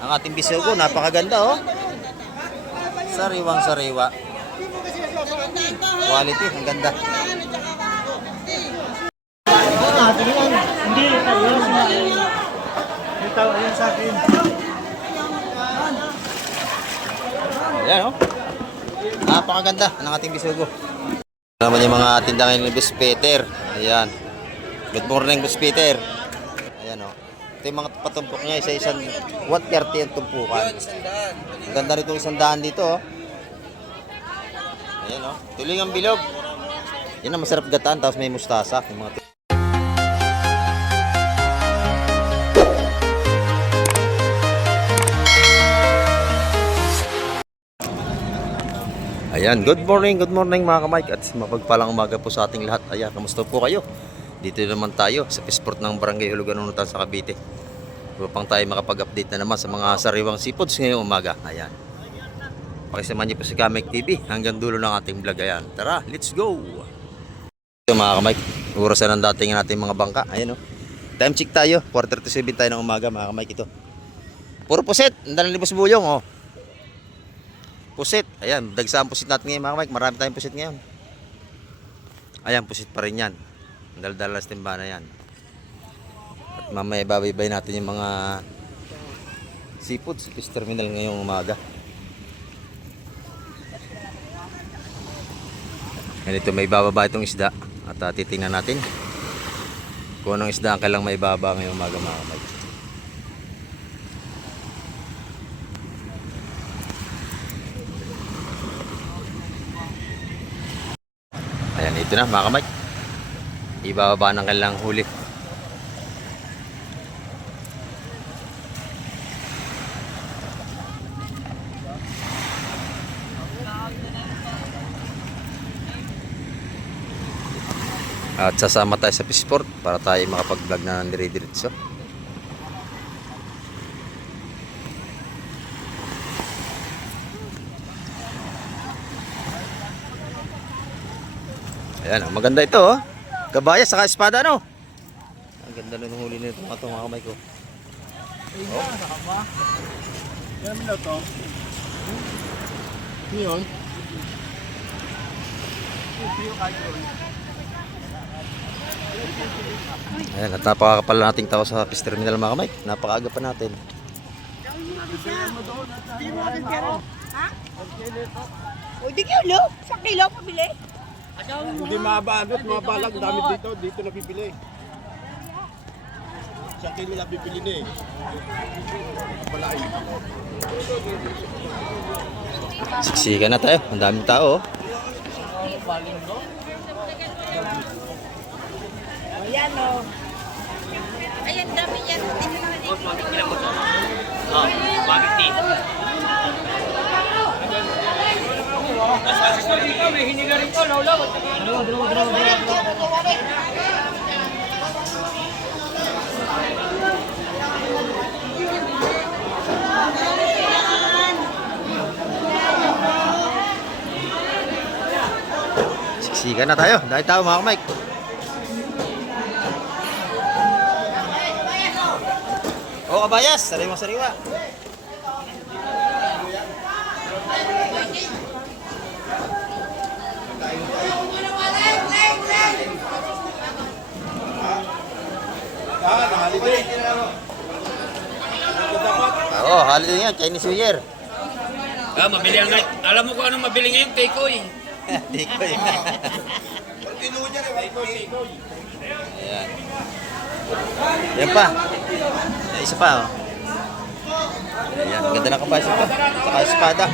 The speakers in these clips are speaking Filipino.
Ang ating bisugo, napakaganda oh. Sariwang sariwa. Quality, ang ganda. Hindi, ito yan sa akin. Ayan oh. Napakaganda ng ating bisugo. Naman yung mga tindahan ni Boss Peter. Ayan. Good morning, Boss Peter. Ayan oh. Ito yung mga patumpok niya, isa-isang 130 ang tumpukan. Ang ganda nito 100 dito oh. Ayan oh. Tulingang bilog. Yan ang masarap gataan, tapos may mustasa. Yung mga Ayan, good morning mga kamay at mapagpalang umaga po sa ating lahat. Ayan, kamusta po kayo? Dito naman tayo sa Pisport ng Barangay Hulugan Unutan sa Cavite. Upang tayo makapag-update na naman sa mga sariwang seafoods ngayong umaga. Ayan. Pakisamahan niyo po si Kamek TV hanggang dulo ng ating vlog. Ayan, tara, let's go! Ito mga kamay, orasan ng dating natin mga bangka. Ayan o. Time check tayo, 4:37 tayo ng umaga mga kamay ito. Puro puset, ang dalang libos buyong o. Pusit. Ayan, dagsaan pusit natin ngayon mga kamay. Marami tayong pusit ngayon. Ayan, pusit pa rin yan. Dal-dalas timba na yan. At mamaya babaybay natin yung mga seafood sa fish terminal ngayong umaga. Ganito, may bababa itong isda. At titingnan natin kung anong isda ang kailang may baba ngayong umaga mga kamay. Ayan, ito na mga kamay. Ibababa ng kailang huli. At sasama tayo sa Pisport para tayo makapag-vlog na ng dire-diretso. Ayan, maganda ito oh. Kabaya saka espada no. Ang ganda ng huli nito mga kamay ko. Oh. Yan mo to. Niyon. Ayan, at napakakapal nating tao sa fish terminal mga kamay. Napakaaga pa natin. Ha? O, di kilo. Sa kilo, pabili. Hindi mabalot, mabalag, dami dito nabibili. Sa kilo na bibili na eh. Palay. Siksikan na tayo, ang daming tao oh. Ayan o. Ayan, dami yan. May hiniga rin ko, laulaw. Siksikan na tayo, dahil tao mga kamay. Oh, kabayas, sariwa-sariwa. Holiday. Oo, holiday nga, Chinese New Year. Mabili ang alam mo kung anong mabili ngayon, Tekoy. Tikoy. Ayan. Yan pa. Yan, isa pa oh. Ayan, ganda ng kabayas ito. Saka espada.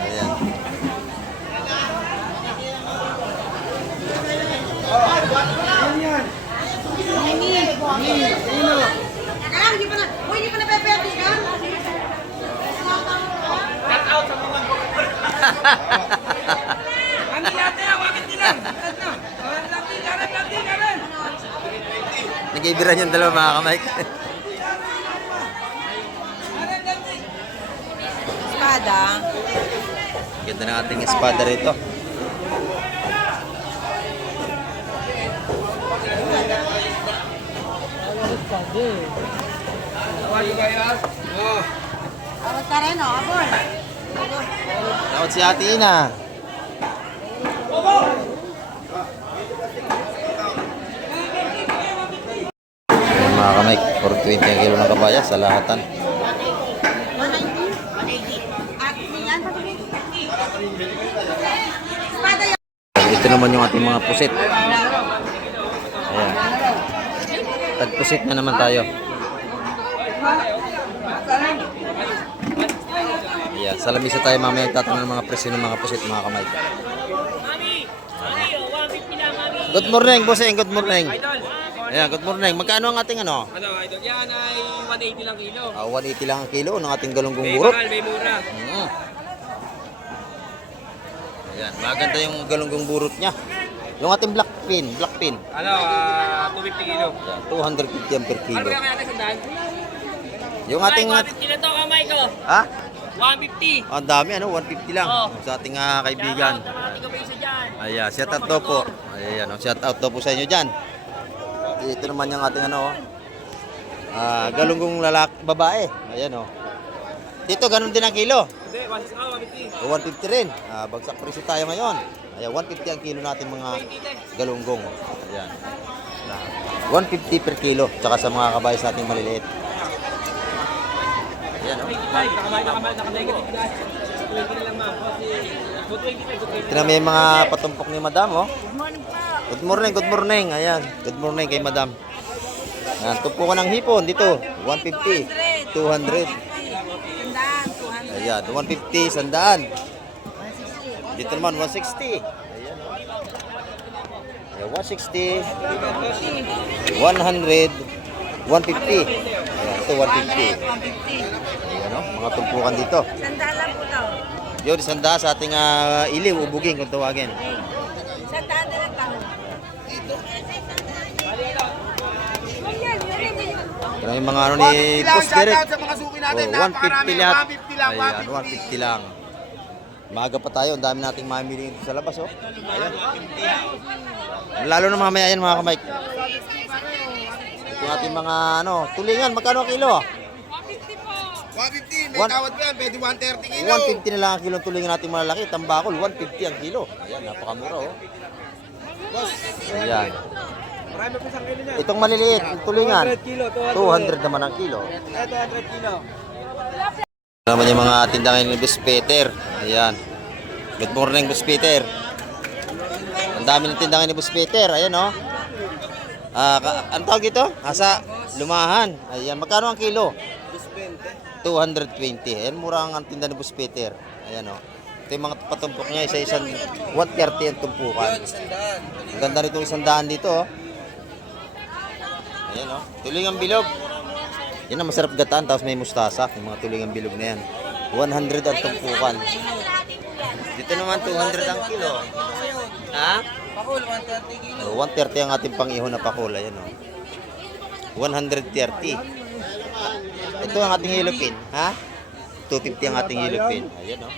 Ayan. Hindi pa na pepetis ka? Cut out sa mga Kami natin, hawakin nila. Karan. Nag-ibiran yung dalawa mga kamay. Espada. Ganda ng ating espada rito. Tawad ka rin, oh, abol. Tawad si Ate Ina. Ayan mga kamay, 420 ang kilo ng kabaya sa lahatan. 190? 180. At yan, espada yan. Ito naman yung ating mga pusit. Ayan. Tagpusit na naman tayo. Ayan, sa lamisa tayo mamaya tatanong ng mga presyo ng mga pusit mga kamay. Good morning, bossing. Good morning. Ayan, good morning. Magkano ang ating ano? Ano, idol? Yan ay 180 lang kilo. 180 lang ang kilo ng ating galunggong May burot. mahal, may mura. Ayan, maganda yung galunggong burot niya. Yung ating black pin. Ano, 250 kilo. Ayan, 250 ang per Ano kilo. kaya natin sandaan? Yung ating... 150 na to, kamay ko. Ha? 150. Ang dami ano, 150 lang. Oh. Sa ating kaibigan. Sa mga tiga isa dyan. Ayan, shout out daw po. Ayan, shout out daw po sa inyo dyan. Ito naman yung ating ano, galunggong babae. Ayan o. Dito, ganun din ang kilo. Hindi, 150. 150 rin. Bagsak presyo tayo ngayon. Ayan, 150 ang kilo natin mga galunggong. Ayan. 150 per kilo. Tsaka sa mga kabayas natin maliliit. Ayan o. Ay, naka-negative guys. 20 na lang ma'am. Kasi 220. Ito na may mga patumpok ni madam oh. Good morning, good morning. Ayan, good morning kay madam. Ayan, tumpukan ng hipon dito. 150, 200. Sandaan, 200. Ayan, 150, sandaan. Dito naman, 160. Ayan. Ayan, 160, 100, 150. Ayan, ito 150. 150. Ayan, oh, mga tumpukan dito. Sandaan lang po daw. Yun, sandaan sa ating iliw, ubuging kung tawagin. Sandaan na lang tayo. Ito yung mga ano ni Boss Derek. Shoutout sa mga suki natin. Oh, 150 lahat. 150 lang, Ayan, 150. 150 lang. Maaga pa tayo, ang dami nating mamili dito sa labas, oh. Ayan. Lalo na mamaya yan, mga kamay. Ito yung ating mga, ano, tulingan. Magkano ang kilo? 150, may One- tawad ka yan. Pwede 130 kilo. 150 na lang ang kilo ng tulingan natin malalaki. Tambakol, 150 ang kilo. Ayan, napakamura, oh. Ayan. Marami po isang kilo niya. Itong maliliit, yung tulingan, 200 kilo, 200 naman ang kilo. 200 kilo. Ito naman yung mga tindahan ni Boss Peter. Ayan. Good morning, Boss Peter. Ang dami ng tindahan ni Boss Peter. Ayan, oh. Ang tawag ito? Asa lumahan. Ayan. Magkano ang kilo? 220. Ayan, mura ang tinda ni Boss Peter. Ayan, oh. Ito yung mga patumpok niya. Isa-isang 130 ang tumpukan. Ang ganda nitong 100 dito, oh. Ayan, oh. Tulingang bilog. Yan ang masarap gataan. Tapos may mustasa. Yung mga tulingang bilog na yan. 100 ang tumpukan. Dito naman 200 ang kilo. Ha? Pakul, 130 kilo. 130 ang ating pang-iho na pakul. Ayan, oh. 130. Ito ang ating hilupin. Ha? 250 ang ating hilupin. Ayan, oh.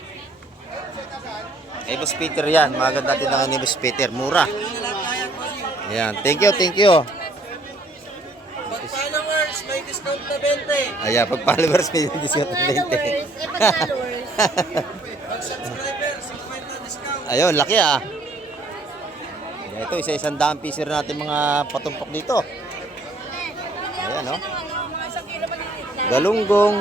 Kay Boss Peter yan. Maganda tinangan ni Boss Peter. Mura. Ayan. Thank you, thank you. Pag followers, may discount na 20. Ayan, pag followers may discount ng 20. Pag subscriber, 50 discount. Ayun, laki ah. Ayan, ito, isa-isang daang piso rin natin mga patumpok dito. Ayan, oh. Galunggong.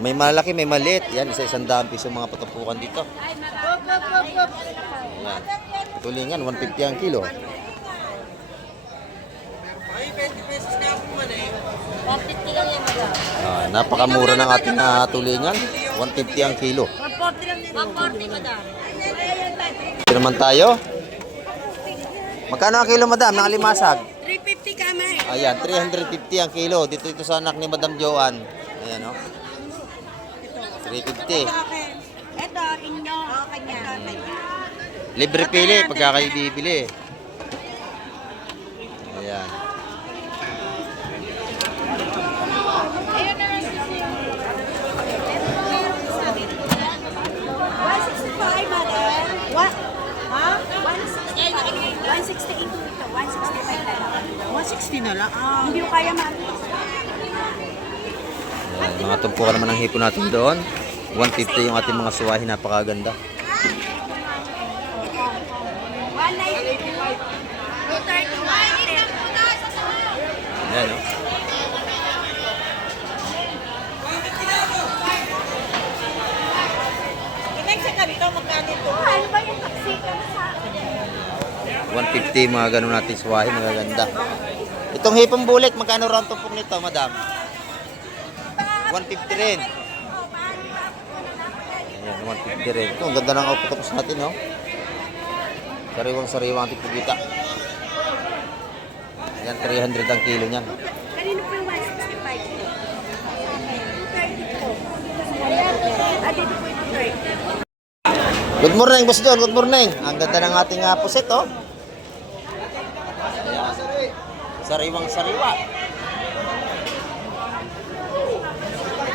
May malaki, may maliit. Yan, isa-isang daang piso mga patumpukan dito. Ayan. Tulingan, 150 ang kilo. Ay, 20 pesos na ako man eh. 150 lang yan, madam. Napakamura ng ating tulingan. 150 ang kilo. 140 lang din. 140, madam. Ito naman tayo. Magkano ang kilo, madam, ng alimasag? 350 kamay. Ayan, 350 ang kilo. Dito ito sa anak ni Madam Joanne. Ayan, oh. 350. Ito, inyo. Kanya. Libre pili pagka kayo bibili. Ayan. Ayun na lang sisi. 165, madam. What? Ha? 160 ito. 165 na lang. 160 na lang? Hindi ko kaya, ma'am. Mga tumpukan naman ng hipon natin doon. 150 yung ating mga suwahi, napakaganda. 195. Ayan, oh. Sa kanito, magkano ito? Ano ba yung taxi ka sa akin? 150 mga ganun natin suwahi, magaganda. Itong hipong bulik, magkano round tumpok nito, madam? 150 rin. Ayan, 150 rin. Ito, ang ganda ng output natin, no? Sariwang-sariwang ating pugita. Ayan, 300 ang kilo niyan. Kanino po yung 165? 230 po. Dito po yung 230. Good morning, Boss John. Good morning. Ang ganda ng ating puset, oh. Ayan. Sariwang-sariwa.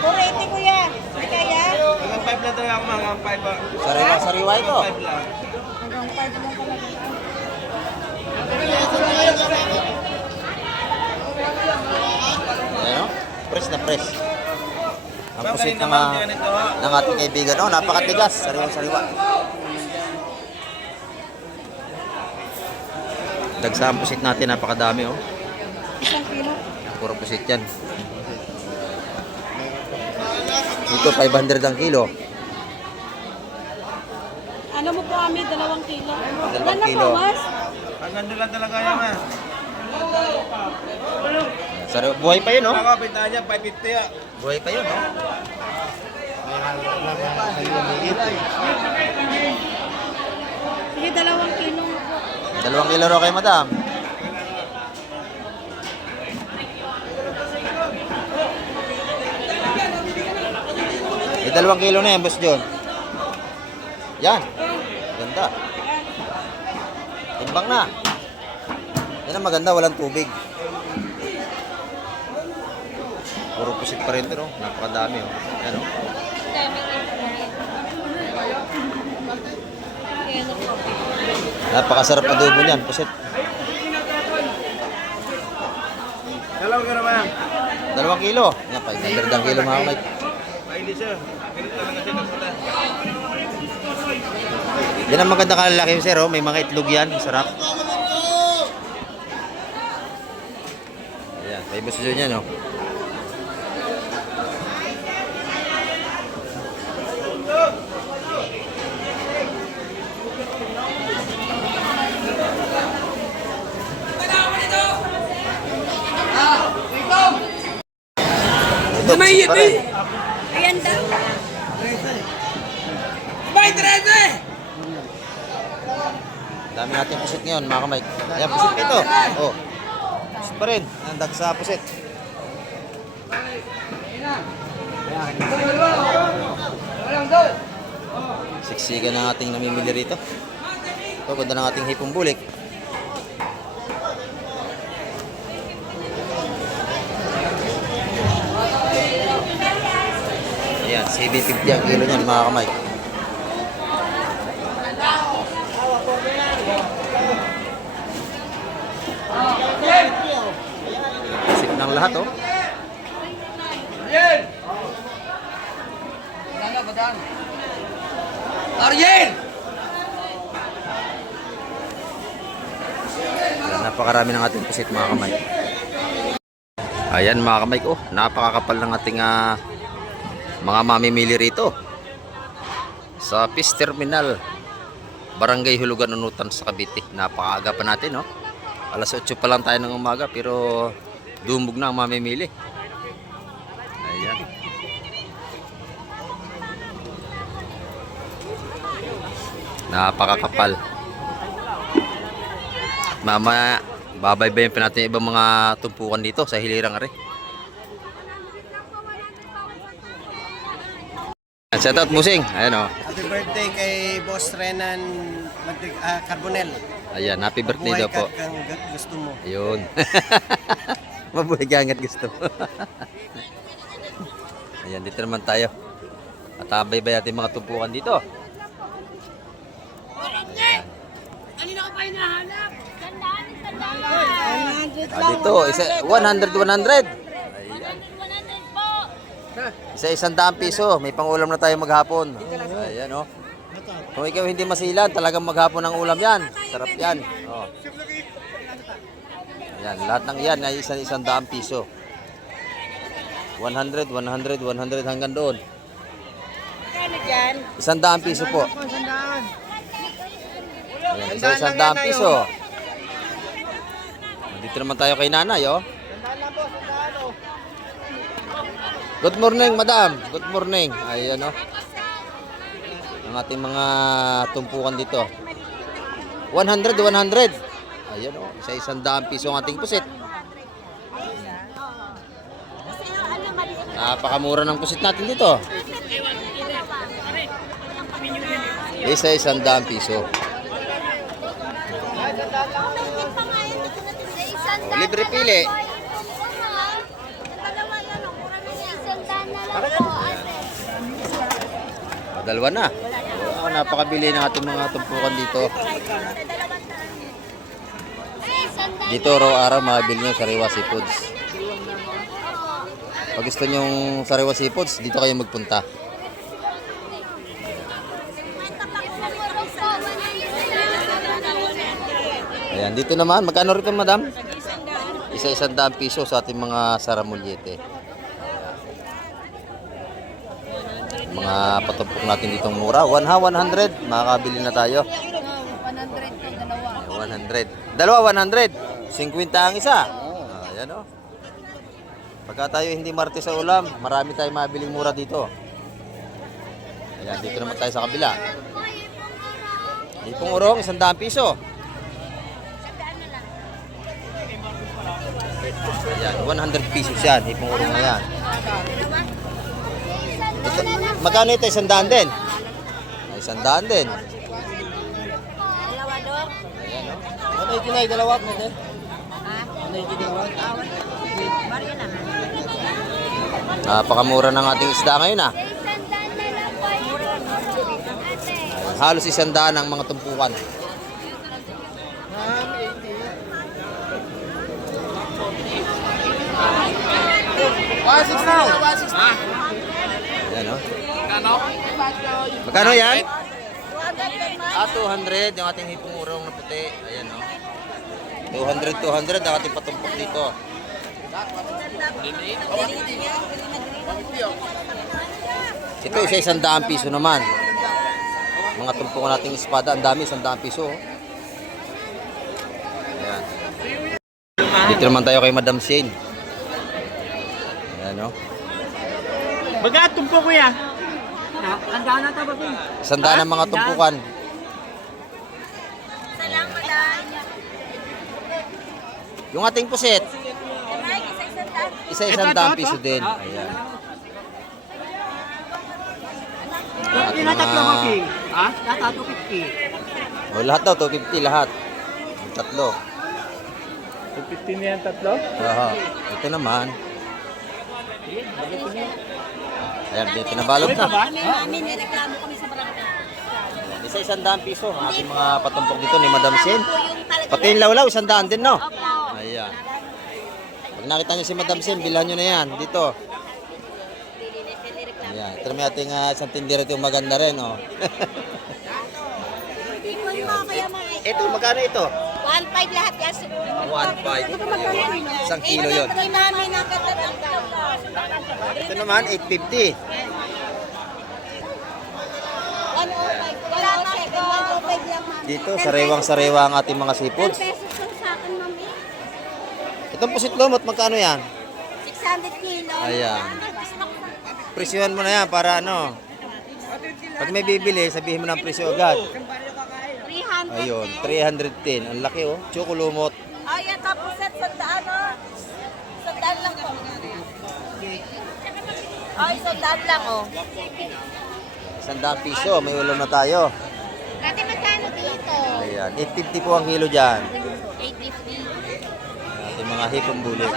280 po yan. Hindi kaya? Hanggang 5 lang tayo ako, hanggang 5 ba? Sariwang-sariwa ito. 5 lang. Hanggang 5 lang pala. Ayan, oh. Press na press. Ang Ma'am, pusit kanina ng, ma'am, ganito ha. ng ating kaibigan. Oh, napakatigas. Sariwang-sariwa. Dagsa ang pusit natin. Napakadami, oh. Isang kilo. Puro pusit yan. Ito, 500 ang kilo. Ano mo po kami? 2 kilo. 2 kilo. Mas? Hanggang doon lang talaga yan ha. Buhay pa yun, oh. Ako, pintahan niya, 550 ha. Buhay pa yun, oh. Sige, 2 kilo. 2 kilo raw kay madam. Eh, 2 kilo na yan, Boss John. Yan. Ganda. Timbang na. Yan ang maganda, walang tubig. Puro pusit pa rin ito, no? Napakadami, oh. Yan, oh. Napakasarap adobo niyan, pusit. Dalawa ka naman. 2 kilo. Yan, 500 ang kilo, mga kamay. Ay, hindi sir. Ganito talaga siya nagpunta. Yan ang maganda kalalaki, sir, oh. May mga itlog yan. Sarap. Ayan, may Boss John yan, oh. Ito, pusit pa rin. Ayan daw. Dami natin pusit ngayon, mga kamay. Ayan, pusit pa ito. Oh. Pusit pa rin. Nandag sa pusit. Siksikan ng ating namimili rito. Ito, ganda ng ating hipong bulik. Ayan, 750 ang kilo niyan, mga kamay. Sip ng lahat, oh. Ariel! Ayan, napakarami ng ating pusit, mga kamay. Ayan, mga kamay ko, napakakapal ng ating mga mamimili rito sa Fish Terminal, Barangay Hulugan, Unutan sa Cavite. Napakaaga pa natin, no? Alas 8 pa lang tayo ng umaga, pero dumog na ang mamimili. Ayan. Napakakapal. Mamaya babaybayin pa natin ibang mga tumpukan dito sa hilirang are. Shout out, Musing. Ayan, oh. Happy birthday kay Boss Renan Carbonel. Ayan, happy birthday daw po. Kang gusto mo. Ayun. Mabuhay ka hanggat gusto mo. Ayan, dito naman tayo. At baybay natin mga tumpukan dito. Kanina ko pa hinahanap. Tandaan. Dito, 100 to 100. Ayan. Isa 100 piso. May pangulam na tayo maghapon. Ayan oh. Kung ikaw hindi masilan, talagang maghapon ng ulam yan. Sarap yan. Oh. Yan, lahat ng yan ay 100 piso. 100, 100, 100 hanggang doon. Kano dyan? 100 piso po. Ayan, isa 100 piso. Dito naman tayo kay nanay, oh. Good morning, madam. Good morning. Ayan, oh. Ang ating mga tumpukan dito. 100, 100. Ayan, oh. Isa 100 piso ang ating pusit. Napakamura ng pusit natin dito. Isa 100 piso. Oh, libre pili. Dalawa na. Oh, napakabili ng ating mga tumpukan dito. Dito araw-araw makabili nyo sariwa seafoods. Pag gusto nyo sariwa seafoods, dito kayo magpunta. Ayan, dito naman, magkano rito madam? Isa 100 piso sa ating mga saramulyete. Mga patumpok natin ditong mura. 100, makakabili na tayo. 100. Dalawa 100. 50 ang isa. Ayan o. Pagka tayo hindi marte sa ulam, marami tayong mabiling mura dito. Ayan, dito naman tayo sa kabila. Ipong urong, 100 piso. Ayan, 100 pesos yan. Ipong urong na yan. Ito, magkano ito? 100 din? Ay, 100 din. Dalawa, Dok. Ayan o. Ano yung kinay? Dalawa po din? Ano yung dalawa? Barya lang. Napakamura ng ating isda ngayon ah. Halos 100 ang mga tumpukan. Ayan o. Magkano yan? 200 yung ating hipong urong na puti. Ayan o. 200 ang ating patumpok dito. Ito isa 100 piso naman. Mga tumpukan nating espada, ang dami 100 piso. Ayan. Dito naman tayo kay Madam Shane. Ayan o. Baga, tumpo ko yan. Handa na ito, babi. 100 ang mga tumpukan. Salamat, Dan. Yung ating puset, isa 100 piso din. Ayan. Hindi na tatlo, babi. Ha? Nata 250. O, lahat daw, 250 lahat. Yung tatlo. 250 na yan, tatlo? Aha. Ito naman. Ayan, pinabalot na. Namin, nireklamo kami sa barangay. Isa 100 piso ang ating mga patumpok dito ni Madam Sin. Po yung talaga. Pati yung lawlaw, 100 din, no? Opo. Ayan. Pag nakita nyo si Madam Sin, bilhan nyo na yan. Dito. Ayan. Ito naman ating isang tindera ito maganda rin, oh. Ipon mo, kaya mga. Ito, magkano ito? 1.5 lahat yan. 1.5. Isang kilo yun. Ito namin ang katatang. Ito naman, 850. 105. Wala na, 105 lang, ma'am. Dito, sariwang-sariwa ang ating mga seafoods. 10 pesos lang sa akin, ma'am. eh. Itong pusit lumot, magkano yan? 600 kilo. Ayan. Presyohan mo na yan para ano. Pag may bibili, sabihin mo ng presyo agad. 300. Ayun, 310. Ang laki oh. Choco lumot. Ayan, tapos set, sandaan, oh. Sandaan lang po. Ay, sandaan lang, oh. 100 piso, may ulam na tayo. Ate, magkano dito? Ayan, 850 po ang kilo dyan. 850. Ating mga hipong bulik.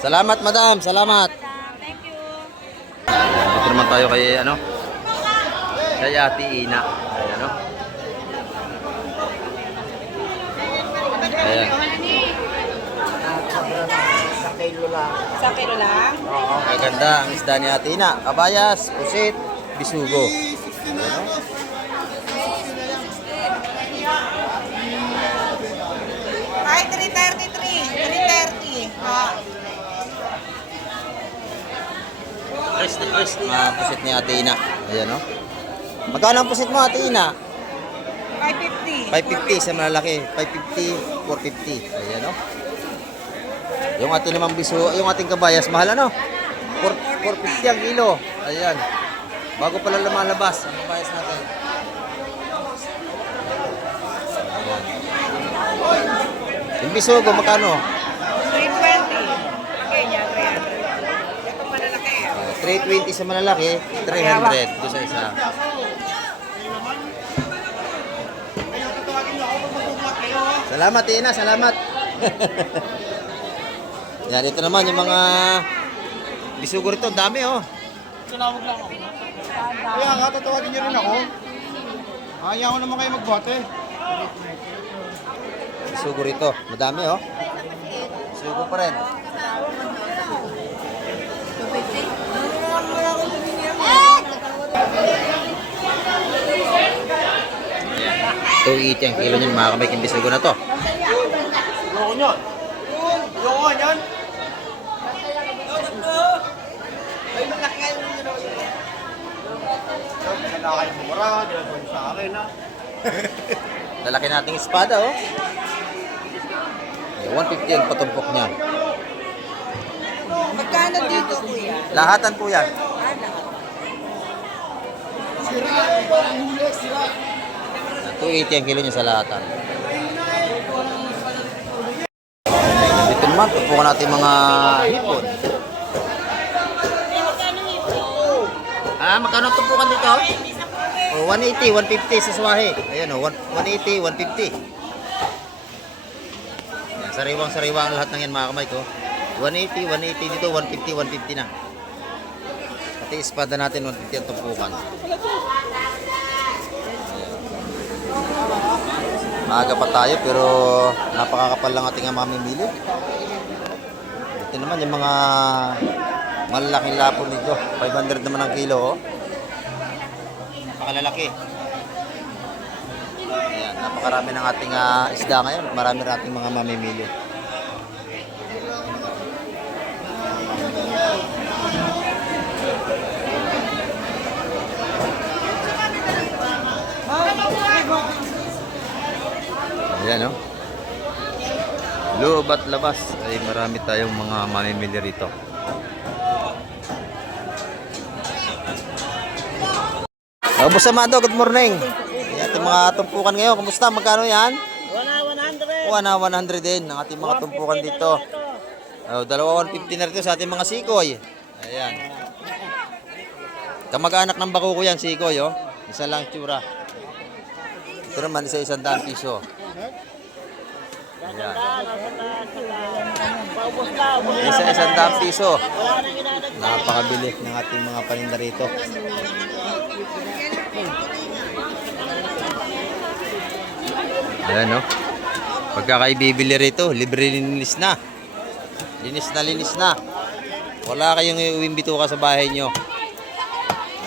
Salamat, madam. Salamat. Thank you. Dito naman tayo kay ano? Kay Ate Ina. Ayan, no? Ayan. Isang kilo lang? Maganda ang isda ni Ate Ina. Kabayas, pusit, bisugo. Ay, 333. 330. Ah. Fresh na fresh. Mga pusit ni Ate Ina. Ayan, oh. Magkano ang pusit mo, Ate Ina? 550. 550 sa malalaki. 550, 450. Ayan, oh. Yung ating namang biso, yung ating kabayas, mahal ano? 450 ang kilo. Ayan. Bago pala lumalabas ang kabayas natin. Ayan. Yung bisugo, magkano? 320. Okay niya, 300. Ito malalaki. 320 sa malalaki, 300 doon sa isa. Salamat, Tina. Salamat. Yan, ito naman yung mga bisugo rito. Ang dami, oh. Kaya nga, tatawagin niyo rin ako. Ayaw ko naman kayo magbote. Bisugo rito. Madami, oh. Bisugo pa rin. Ito, 280 ang kilo niyan. Mga kamay yung bisugo na to. Ayoko niyan. Ayoko nga niyan. Ay, malaki kayo ninyo daw. Kaya kayo bumura, dinagawin sa akin ha. Lalaki nating espada, oh. 150 ang patumpok niyan. Magkano dito, kuya? Lahatan po yan. 280 ang kilo niya sa lahatan. Dito naman, tupukan natin mga hipon. Magkano ang tupukan dito? Oh, 180, 150 sa swahe. Ayan, oh, 180, 150. Yan, sariwang-sariwa ang lahat ng yan, mga kamay ko. 180, 180 dito, 150, 150 na. Pati espada natin, 150 ang tupukan. Maaga pa tayo pero napakakapal lang ating mamimili. Ito naman yung mga malalaking lapon nito. 500 naman ang kilo, oh. Napakalalaki. Ayan, napakarami ng ating isda ngayon. Marami rin ating mga mamimili. Ayan, oh. Loob at labas ay marami tayong mga mamimili rito. Boss Amado, good morning. Ayan, ating mga tumpukan ngayon. Kumusta? Magkano yan? 100 din ang ating mga tumpukan dito. Dalawa 150 na rito sa ating mga sikoy. Ayan. Kamag-anak ng bakuko yan, sikoy, oh. Isa lang tsura. Ito naman, isa-100 piso. Ayan. Isa-100 piso. Napakabili ng ating mga paninda rito. Ayan, no? Pagka kayo bibili rito, libre linis na. Linis na. Wala kayong iuwing bituka sa bahay nyo.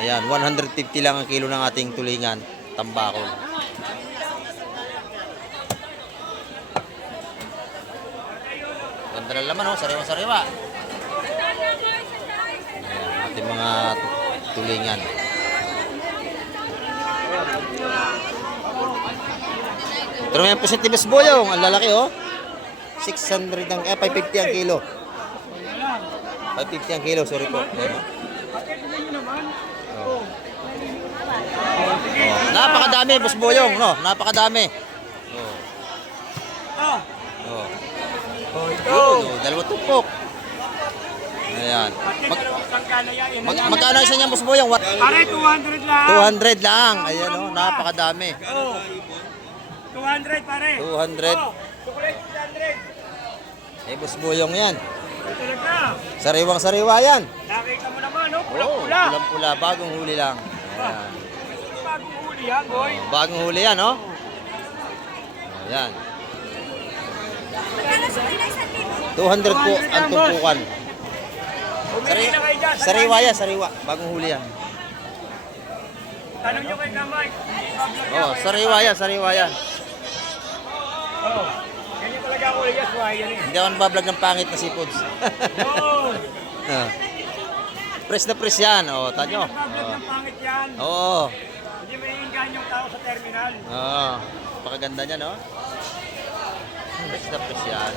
Ayan, 150 lang ang kilo ng ating tulingan. Tambakol. Ganda na laman, oh. Sariwa-sariwa. Ayan, ating mga tulingan. Pero may pusit ni Bes Boyong, ang lalaki, oh. 600 ang 550 ang kilo. 550 ang kilo, sorry po. Ayan, oh. Oh, napakadami, Bes Boyong, no? Napakadami. Oh. Oh, dalawa tumpok. Ayan. Magkano isa niya, Bes Boyong? Pare, 200 lang. 200 lang. Ayan, oh, napakadami. 200 pare. 200. Chocolate 100. Eh, Bes Boyong yan. Talaga. Sariwang-sariwa yan. Nakita mo naman, no? Oo, Pula-pula. pulang-pula. Bagong huli lang. Ayan. Bagong huli ha, boy. Bagong huli yan, oh. Ayan. 200 po ang tumpukan. Sariwa yan, sariwa. Bagong huli yan. Tanong nyo kay Kamay. Oh, sariwa yan, sariwa yan. Oo. Ganyan talaga ako ulit. Why yan eh. Hindi ako nabablog ng pangit na seafoods. Oo. Press na press yan. Oh, tanyo. Pagkat ng pangit yan. Oo. Hindi maiinggan yung tao sa terminal. Oo. Pakaganda niya, no? Press na press yan.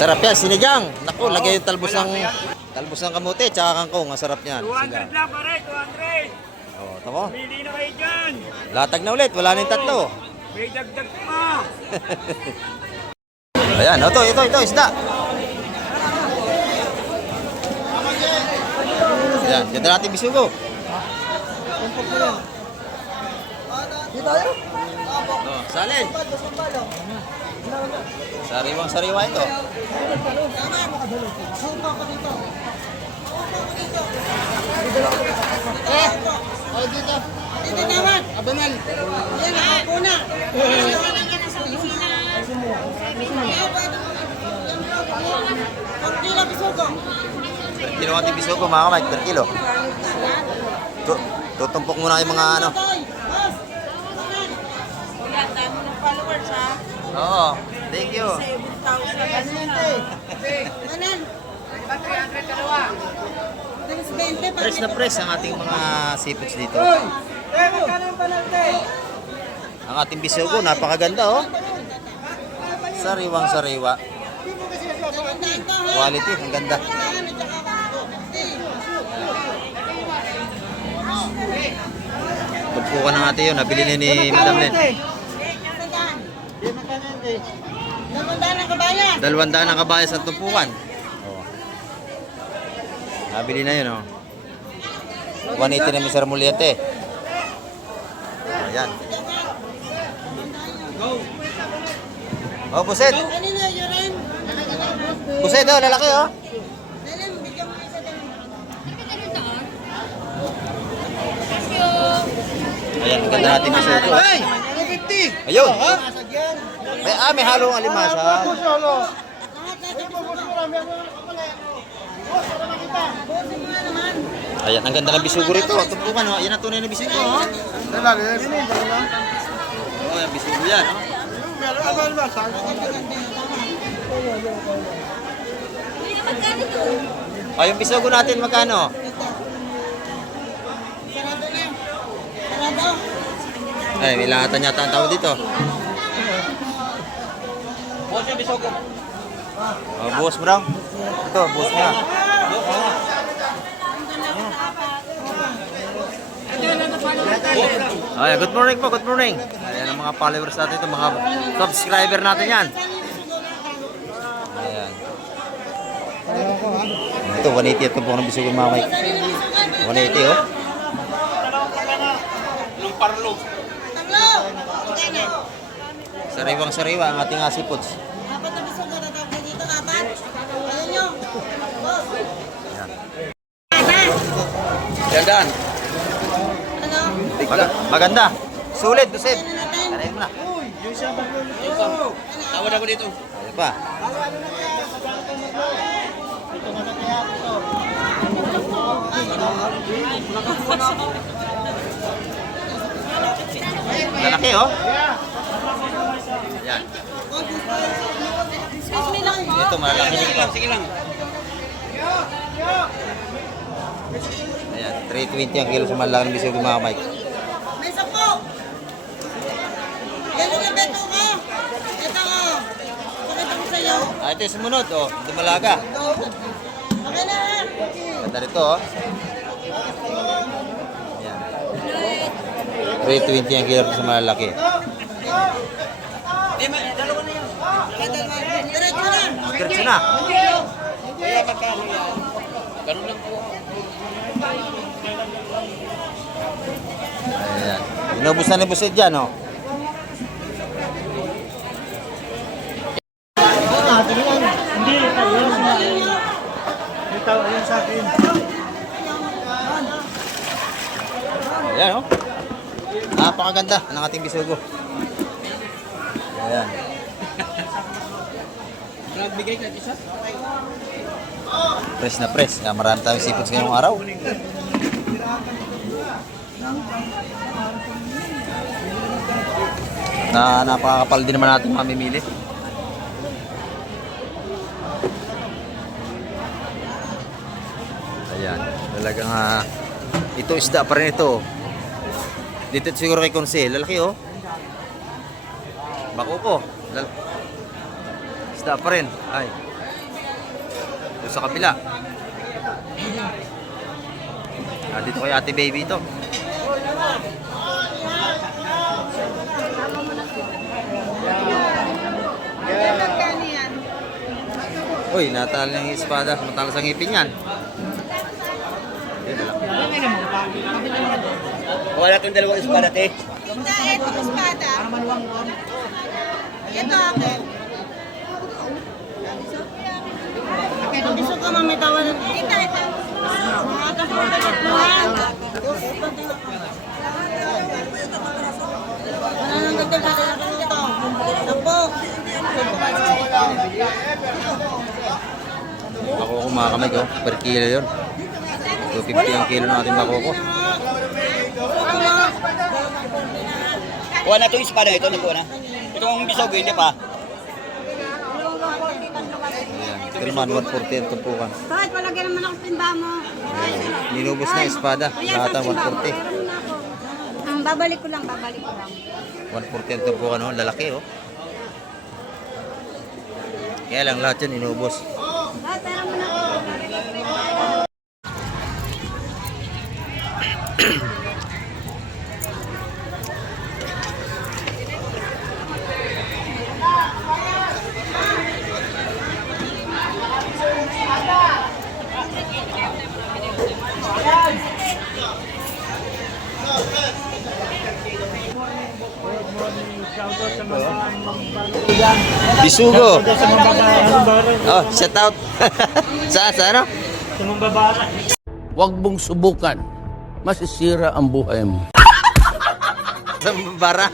Sarap yan, sinigang. Naku, lagay yung talbos ng kamote, tsaka kangkong. Ang sarap niyan. 200 lang pare, 200. Oh, tamo. Pili na kayo dyan. Latag na ulit, wala na yung tatlo. May dagdag pa. Ayan, ito, isda. Ayan, ganda natin bisugo. Oh, salin. Sariwang sariwa ito. Dito naman. Abangan. Yan, ako na. Iwanan ka na sa opisina. Ang kilo bisugo. Per kilo natin bisugo, mga kamay, per kilo. Tutumpok muna yung mga ano. Kuya, dami ng followers ha. Oo, thank you. 7,000. Anan? Diba 300 dalawa? Tapos 20 pa. Fresh na fresh ang ating mga seafoods dito. Ang ating bisugo, napakaganda oh. Sariwang sariwa. Quality, ang ganda. Tumpukan na natin yun, nabili na ni Madam Len. 200 ang kabayan. 200 ang kabayas sa tumpukan. Oh. Nabili na yun oh. 180 na Mr. Muliete. Ayan. Oh, puset. Kanino yun rin? Puset oh, lalaki oh. Nalin, bigyan mo isa din. Ayan, ang ganda natin bisugo. Hey! 50! Ayun! May halong alimasa. Lahat natin bisugo. Bosin mo nga naman. Ayan, ang ganda ng bisugo rito. Tumpukan oh. Yan ang tunay na bisugo oh. Oh, yung bisugo yan oh. Oh, yung bisugo natin magkano? Sarado na. Sarado. Ay, may lahatan yata ang tao dito. Boss yung bisogo. Oh, buhos mo daw. Ito, buhos mo na. Ay, good morning po, good morning. Ayan ang mga followers natin ito, mga subscriber natin yan. Ayan. Ito, 180 ito po ng bisugo mga Mike. 180 oh. Nung parlo. Tatlo. Magkano? Sariwang sariwa ang ating seafoods. Apat na bisugo na tapos dito. Apat. Ayun nyo. Boss. Gandaan. Ano? Maganda. Sulit, Dusit. Ano natin? Karain mo na. Tawad ako dito. Ayun pa. Lalaki oh. Yan. Excuse me lang po. Ito malalaki din pa. Sige lang. Ayan, 320 ang kilo sa malalaki ng bisugo mga Mike. May sapo. Ganun na beto ko. Ito ko. Pakita ko sa'yo. Ah, ito yung sumunod oh. Dumalaga. Okay na ha. Ganda rito oh. Ayan. 320 ang kilo sa malalaki. Dalawa na yan. Diretso na. Diretso na. Ganun lang po. Ayan. Inubos na ni Busit dyan oh. Ayan oh. Napakaganda ng ating bisugo. Ayan. nagbigay ka isa. Press na press. Marami tayong seafoods ngayong araw. Na napakakapal din naman natin mamimili. Ayan, talagang ito isda pa rin ito. Dito siguro kay Conce, lalaki oh. Bako ko. Isda pa rin. Ay. Ito sa kabila. Dito kay Ate Baby ito. Uy, natalo ng espada. Matalas ang ngipin yan. Wala itong dalawang espada, te. Ito, espada. Ito, akin. Gusto ko mamitawan ng ito. Ito po wala nang dagdag dito. Sampo. Makoko mga kamay ko. Per kilo yun. 250 ang kilo ng ating makoko. Wala na itong espada ito, nakuha na. Itong bisog, hindi pa. Ayan. Ito naman, 140 ang tumpukan. Bakit palagyan naman ako timba mo? Ninubos na espada. Lahat ang 140. Babalik ko lang, babalik ko lang. 140 ang tumpukan, oh. Lalaki, oh. Kaya lang lahat yun inubos. Bakit pera mo na ako? Bisugo. Oh, shout out. sa ano? Huwag mong subukan. Masisira ang buhay mo. Sa bara.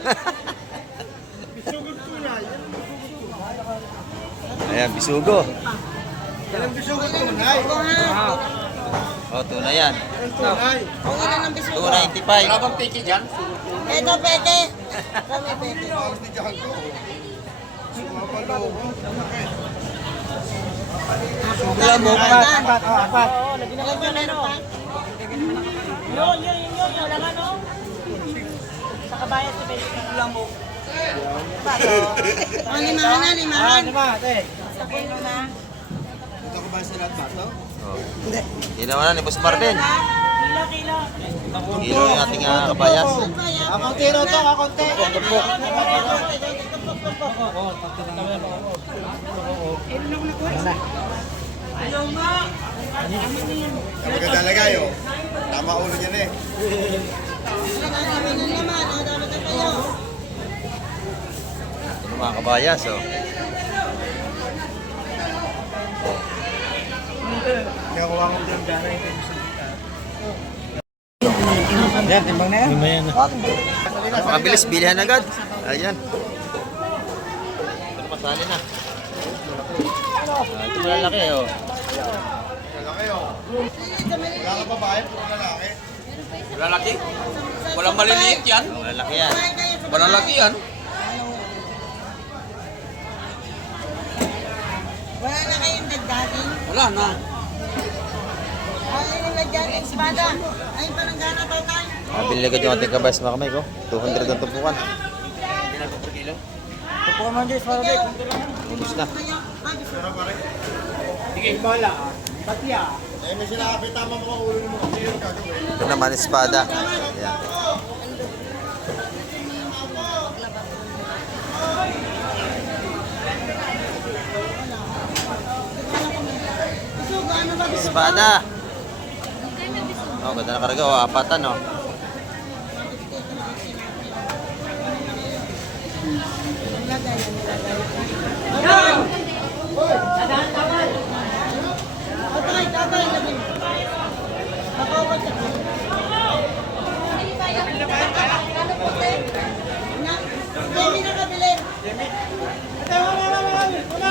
Ayan, bisugo. Oh, tunay yan. Kung ilan ang biso? 295. Wala bang tiki dyan? Ito, peke. Kami, peke. Wala mo, apat. Lagyan nyo meron pa? O, limahan na, limahan. Sa kilo na. Oh. Ginawa na ni Boss Marvin. Kilo yung ating kabayas. Akonti na ito, akonti. Talaga yun. Tama ulo niya na eh. Dami na naman, o, dami na kayo. Ito mga kabayas, oh. Yan, timbang na yan. Makabilis, bilihan agad. Ayan. Ito masali na. Ito malalaki, oh. Wala ka babae, puro lalaki. Lalaki? Walang maliliit yan. Malalaki yan. Malalaki yan. Wala na kayong dagdaging. Wala na. Ay, yung dagdaging espada. Ay, parang gana pa tayo. Nabili agad yung ating kabayas mga kamay ko. 200 ang tumpukan. Tupukan mo, Jess, para dik. Ubus na. Eh, may sinabi, tama mo ang ulo mo kasi yung gagawin. Ito naman, espada. Ayan. Espada. Oh, ganda na karga. Oh, apatan, oh. Tatay, tatay, lagyan. Nakawag ka. Demi na kabili. Ito, wala.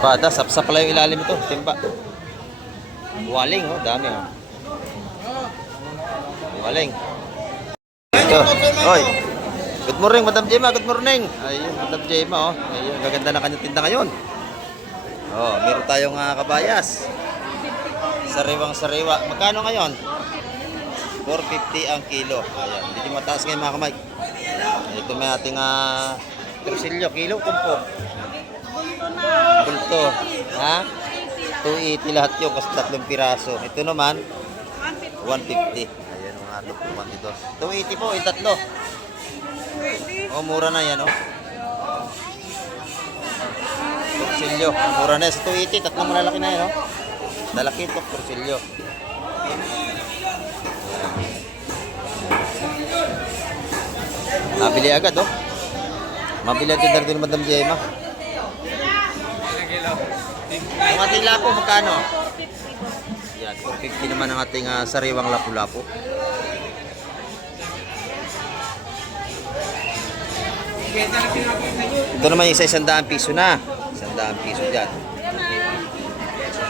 Espada, sapsap pala yung ilalim ito, timba. Waling, oh, dami, oh. Waling. Ito, oy. Good morning, Madam Gemma, good morning. Ayun, Madam Gemma, oh. Ayun, gaganda na kanyang tinda ngayon. Oh, meron tayong kabayas. Sariwang-sariwa. Magkano ngayon? 450 ang kilo. Ayan, hindi mataas ngayon mga kamay. Ito may ating torsilyo, kilo, kumpo. Bulto. Ha? 280 lahat yun kasi 3 piraso. Ito naman, 150. Ayan ang ating kuman dito. 280 po, yung tatlo. Oh, mura na yan, oh. Torsilyo, mura na yan sa 280. Tatlong malalaki na yan, oh. Dalaki ito, torsilyo. Nabili agad, oh. Mabili agad na rin ni Madam Gemma. Ang ating lapo, magkano? Yan, 450 naman ang ating sariwang lapu-lapo. Ito naman yung isa 100 piso na. 100 piso dyan.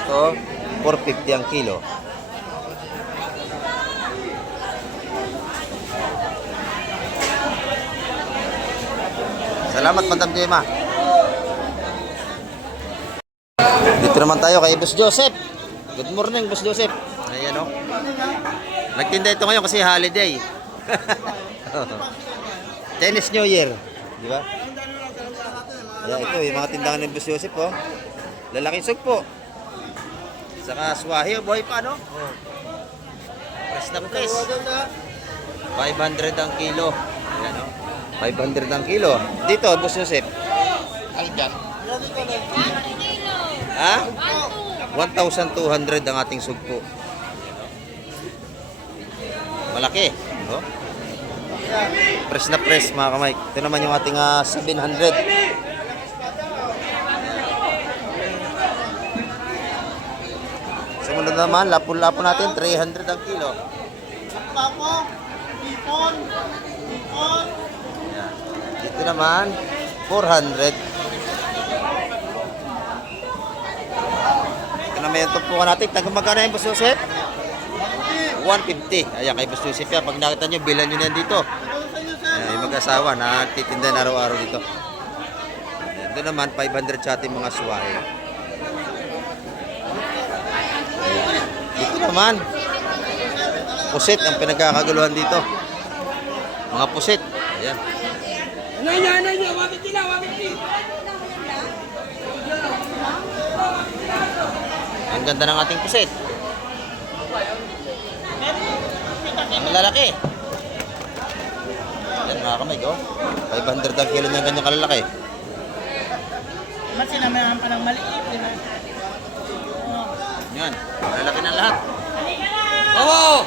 Ito, 450 ang kilo. Salamat, Madam Gemma. Dito naman tayo kay Boss Joseph. Good morning, Boss Joseph. Ayan, o. Nagtinda ito ngayon kasi holiday. Chinese New Year. Di ba? Ayan, ito yung mga tindahan ng Boss Joseph, oh. Lalaking sugpo. Saka swahi, boy pa, no? Oh. Press na press. 500 ang kilo. Ayan, o. 500 ang kilo. Dito, Boss Joseph. Ano dyan? Ha? 1,200 ang ating sugpo. Malaki. Oh. Press na press, mga kamay. Ito naman yung ating 700. Sumunod naman, lapo-lapo natin, 300 ang kilo. Dito naman, 400. Ito naman yung tumpukan natin. Tagang magkano yung Boss Joseph? 150. Ayan, kay Boss Joseph yan. Pag nakita nyo, bilan nyo na yan dito. Ayan, yung mag-asawa na titinda na araw-araw dito. Ito naman, 500 sa ating mga suwahe. Dito naman, pusit ang pinagkakaguluhan dito. Mga pusit. Ayan. Anay niya, wabit nila, wabit nila. Ang ganda ng ating pusit. Ang lalaki. Yan mga kamay, oh. 500 ang kilo niya ganyang kalalaki. Mas sinamahan pa ng maliit, di ba? Yan, malalaki na lahat. Oo!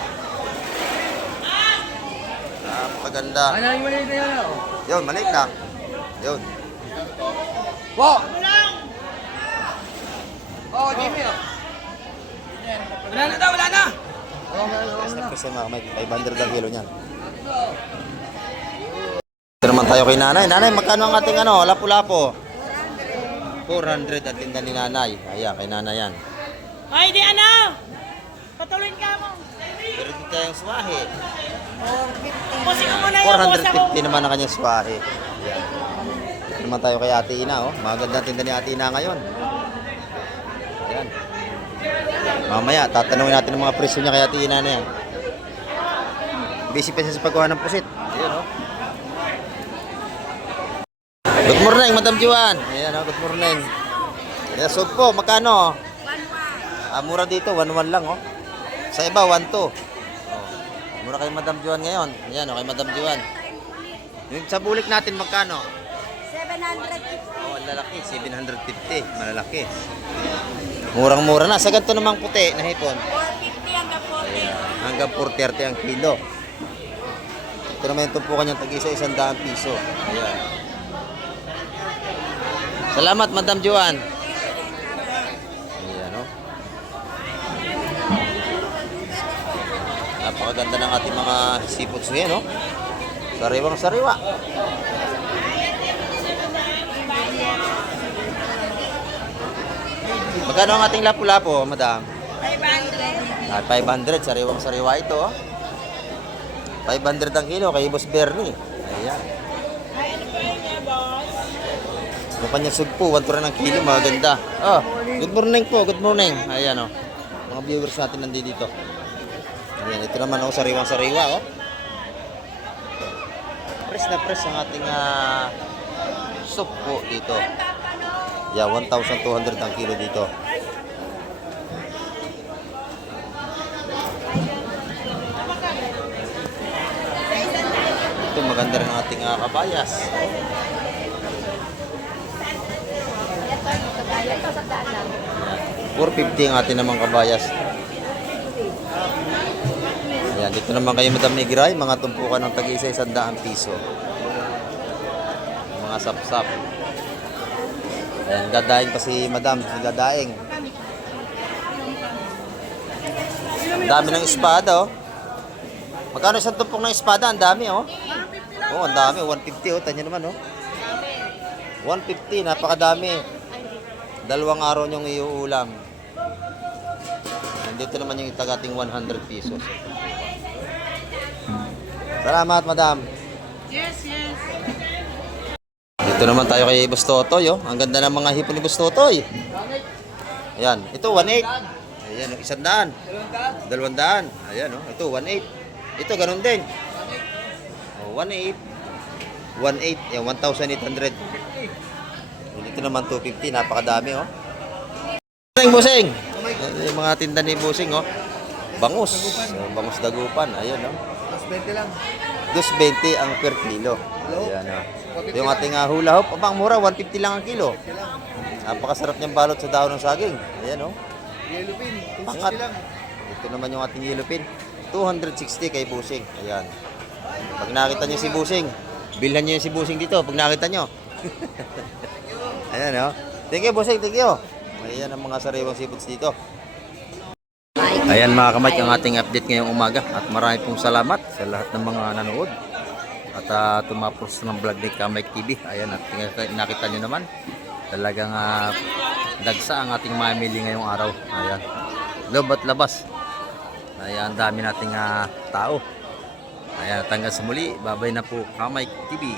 Napakaganda. Ano yung maliit na yun? Yun, maliit lang. Yun. Po! Oo, Jimmy. Wala na daw, wala na! Kasi mga kamay, 500 ang kilo niyan. Ito naman tayo kay nanay. Nanay, magkano ang ating lapu-lapo? 400 ang tinda ni nanay. Ayan, kay nanay yan. Ay, di ano? Patuloy ka mo. Pero dito tayong swahe. Pusin mo muna yung bosa ko. 450 naman ang kanyang swahe. Ayan. Dito naman tayo kay Ate Ina, oh. Maganda ang tinda ni Ate Ina ngayon. Ayan. Mamaya, tatanungin natin ang mga presyo niya kay Ate Ina na yan. Busy pa siya sa pagkuha ng pusit. Ayan, oh. Good morning, Madam Juan. Ayan, oh, good morning. Ayan, so po, magkano? 1-1. Mura dito, 1-1 lang, oh. Sa iba, 1-2. Oh. Mura kay Madam Juan ngayon. Ayan, oh, kay Madam Juan. Yung sa bulik natin, magkano? 750. Oh, lalaki, 750. Malalaki. Murang-mura na. Sa ganito namang puti na hipon. 450 hanggang 40. Hanggang 430 ang kilo. Ito naman yung tumpukan niyang tag-isa, 100 piso. Ayan. Salamat, Madam Juan. Ayan, oh. Napakaganda ng ating mga seafoods ngayon, oh. Sariwang-sariwa. Magkano ang ating lapu-lapo, madam? 500. 500, sariwang-sariwa ito. 500 ang kilo kay Boss Bernie. Ayan. Yung kanyang sugpo, 1 ang kilo, maganda. Oh, good morning po, good morning. Ayan oh. Mga viewers natin nandito. Ayan, ito naman oh, sariwang-sariwa oh. Press na press ang ating soup po dito. Yeah, 1,200 ang kilo dito. Ito maganda rin ang ating kabayas. 450 ang ating namang kabayas. Ayan, dito naman kayo Madam Negray, mga tumpukan ng tag-isa 100 piso. Mga sap-sap. Ayan, dadaing pa si Madam, dadaing. Ang dami ng espada oh. Magkano isang tumpok ng espada? Ang dami oh. Oh, ang dami, 150 oh, tanyo naman oh. 150, napakadami. 2 araw niyong iuulam. Nandito naman yung itagating 100 pesos. Salamat, madam. Yes, yes. Dito naman tayo kay Boss Totoy, oh. Ang ganda ng mga hipon ni Boss Totoy. Ayan, ito 1.8. Ayan, 100. 200. Ayan, oh. Ito 1.8. Ito ganun din. Oh, 1.8. 1.8, yan 1,800. Dito naman 250, napakadami oh. Busing. Yung mga tinda ni Busing oh. Bangus. So, bangus dagupan, ayun oh. 20 lang. 220 ang per kilo. Ayan oh. Yung ating hula hoop, abang mura, 150 lang ang kilo. Napakasarap niyang balot sa dahon ng saging. Ayan oh. Yellow pin, 260 Angat. lang. Ito naman yung ating yellow pin. 260 kay Busing. Ayan. Pag nakita niyo si Busing, bilhan niyo si Busing dito pag nakita niyo. Ayan oh. Thank you Busing, thank you. Ayan ang mga sariwang seafoods dito. Ayan mga kamay, ang ating update ngayong umaga. At marami pong salamat sa lahat ng mga nanood. At tumapos ng vlog ni Kamay TV. Ayan, at nakita nyo naman. Talagang dagsa ang ating mamili ngayong araw. Ayan. Loob at labas. Ayan, ang dami nating tao. Ayan, hanggang sa muli. Babay na po Kamay TV.